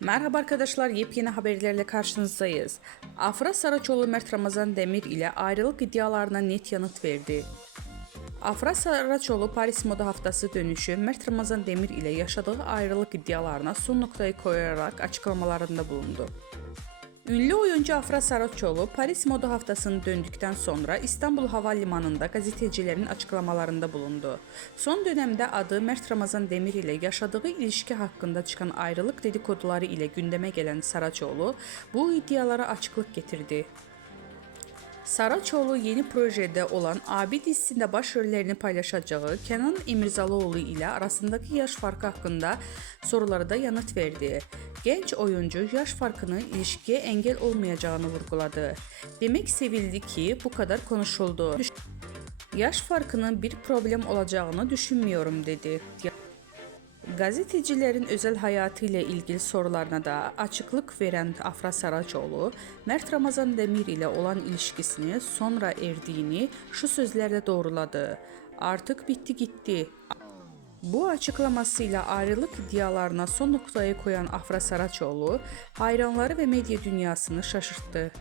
Merhaba arkadaşlar, yepyeni haberlerle karşınızdayız. Afra Saraçoğlu Mert Ramazan Demir ile ayrılık iddialarına net yanıt verdi. Afra Saraçoğlu Paris Moda Haftası dönüşü Mert Ramazan Demir ile yaşadığı ayrılık iddialarına son noktayı koyarak açıklamalarında bulundu. Ünlü oyuncu Afra Saraçoğlu Paris Moda Haftası'nı döndükten sonra İstanbul Havalimanı'nda gazetecilerin açıklamalarında bulundu. Son dönemde adı Mert Ramazan Demir ile yaşadığı ilişki hakkında çıkan ayrılık dedikoduları ile gündeme gelen Saraçoğlu bu iddialara açıklık getirdi. Saraçoğlu yeni projede olan Abi dizisinde başrollerini paylaşacağı Kenan İmirzalıoğlu ile arasındaki yaş farkı hakkında sorulara da yanıt verdi. Genç oyuncu yaş farkının ilişkiye engel olmayacağını vurguladı. Demek sevildi ki bu kadar konuşuldu. Yaş farkının bir problem olacağını düşünmüyorum dedi. Gazetecilerin özel hayatı ile ilgili sorularına da açıklık veren Afra Saraçoğlu, Mert Ramazan Demir ile olan ilişkisini sonra erdiğini şu sözlerle doğruladı. Artık bitti gitti. Bu açıklamasıyla ayrılık iddialarına son noktayı koyan Afra Saraçoğlu, hayranları ve medya dünyasını şaşırttı.